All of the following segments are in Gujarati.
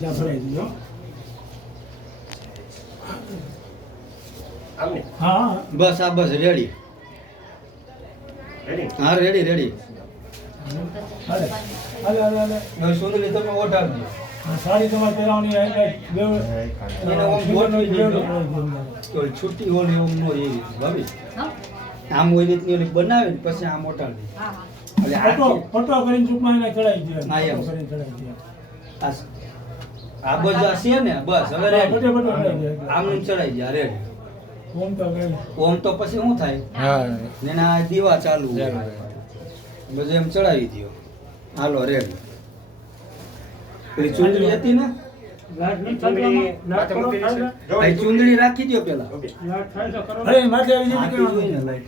ત્યાં ભરાઈ દીધો. હા બસ આ બસ રેડી. હા રેડી રેડી. હાલે હાલે હાલે હાલે. હવે સુંદરી તમે ઓઢાડજો. સાડી તમારે પહેરાવવાની તો છૂટી ઓલી ઓમ નો એવી ભાભી આમ હોય રીતની ઓલી બનાવે ને પછી આમ ઓઢાડવી. એટલે ફોટો કરીને ચૂકમાં એને ચડાવી દે. હા, એમ. કરીને ચડાવી દે. આ બધું આ છે ને બસ હવે રેડી. ફોટો ચડાવી દે. આમ એમ ચડાઈ જાય રેડી. ઓમ તો ગઈ. ઓમ તો પછી શું થાય? ને ના દીવા ચાલુ બધું એમ ચડાવી દો. હાલો રેડી. પેલી ચૂંદડી હતી ને ભાઈ ચૂંદડી રાખી દો પેલા. અરે માથે આવી જતી કેવાનું?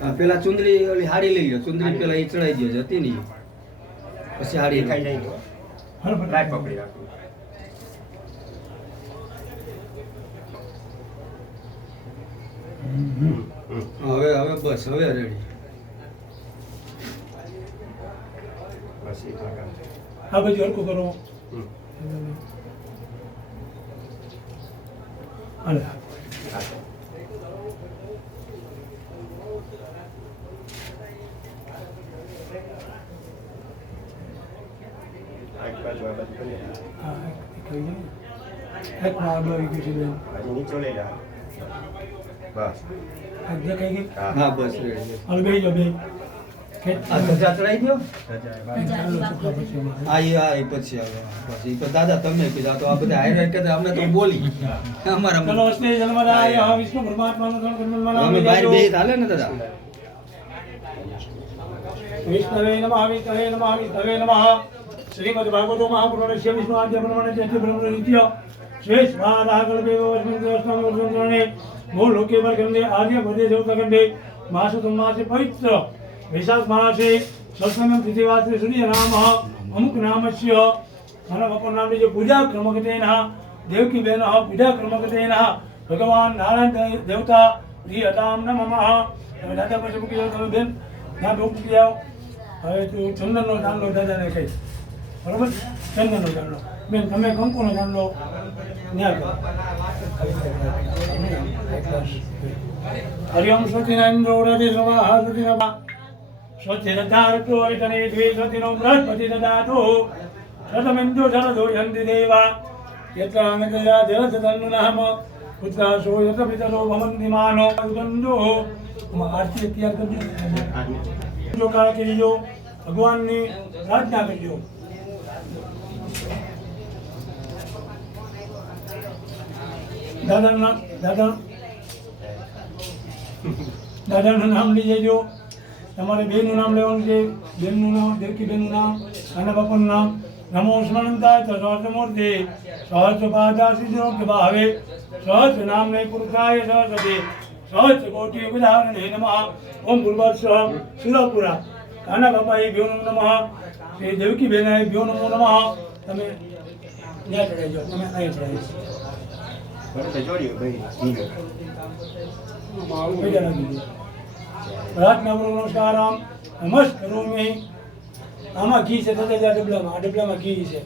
હા, પેલા ચૂંદડી ઓલી હાડી લઈ લો. ચૂંદડી પેલા એ ચડાઈ દો હતી ને ઈ. પછી હાડી ખાઈ જાય. હવે હવે બસ હવે રેડી. આ બધું હરકું કરો. હાલે એક માં આગળ આવી ગયું છે બેન. આ દેખાઈ ગઈ? હા બસ રેડી. હાલ બેહી જાઓ બે. આ ધજા ચડાઈ દો. ચાલો છોકરા પછી અમારે. આ એ પછી આવે. પછી તો દાદા તમે કીધા તો આ બધા હાઈલાઈટ કરતા અમને તો બોલી અમારા ચલો અસ્તે જન્મદાય હા વિષ્ણુ પરમાત્માનો ધર્મ અમે બહાર બે હાલે ને દાદા. વિષ્ણવે નમઃ વિષ્ણવે નમઃ વિષ્ણવે નમઃ. શ્રીમદ ભાગવતો મહાપુરાણ વિષ્ણુ આદ્ય બ્રહ્મણ ચૈત્ય બ્રહ્મ નિત્ય શ્રેષ્ઠ મહારાગલ દેવ વસ્મિન દેવસ્થાન વર્તમાને ભૂ લોકે વર્ગંદે આર્ય ભદે દેવતાગંદે માસુ માસે પવિત્ર વૈશાખ માસે સત્સંગમ તિથિવાસે સૂર્ય નામ અમુક નામસ્ય અને ભગવાન નામની જે પૂજા ક્રમગતેના દેવકી બેન પૂજા ક્રમગતેના ભગવાન નારાયણ દેવતા રી હતામ નમઃ. તમે દાદા પાસે મૂકી જાઓ તમે બેન ત્યાં બહુ મૂકી જાઓ. હવે તું ચંદનનો દાનલો દાદાને કહી બરોબર. ચંદનનો દાનલો બેન તમે કંકુનો દાનલો ન્યાય કરો. હરિઓમ સ્વતિનાઇન્દ્રો રજે સ્વાહા સ્વતિના સ્વતિરધારતો એતને દ્વે સ્વતિનો બૃહસ્પતિ દદાતો સતમેન્દ્રો સરદો યંતિ દેવા યત્ર અનગયા જલસદન્નુ નામ પુત્રાસો યત પિતરો ભવન્તિ માનો ગંધો. આરતી તૈયાર કરજો. જો કાળ કરીજો ભગવાનની પ્રાર્થના કરજો. દાદાનું નામ લઈ જજો. તમારે બેનનું નામ લેવાનું છે. બેનનું નામ દેવકી બેનનું નામ અને બાપાનું નામ. નમો સ્મરણતાય સહસ્રમૂર્તિ સહસ્ર પાદાશિજો કે ભાવે સહસ્ર નામને પુરુષાય સહસ્રતે સહસ્ર કોટી ઉદાહરણે નમઃ. ઓમ ભૂર્ભુવઃ સુરપુરા કાના બાપાએ ભ્યો નમઃ. શ્રી દેવકી બેનાએ ભ્યો નમો નમઃ. તમે ત્યાં ચડાઈ જાઓ. તમે અહીંયા ચડાવી પ્રાર્થના કરો. નમસ્કારામ નમસ્કરોમિ. આમાં ઘી છે. ડબલામાં આ ડબલામાં ઘી છે.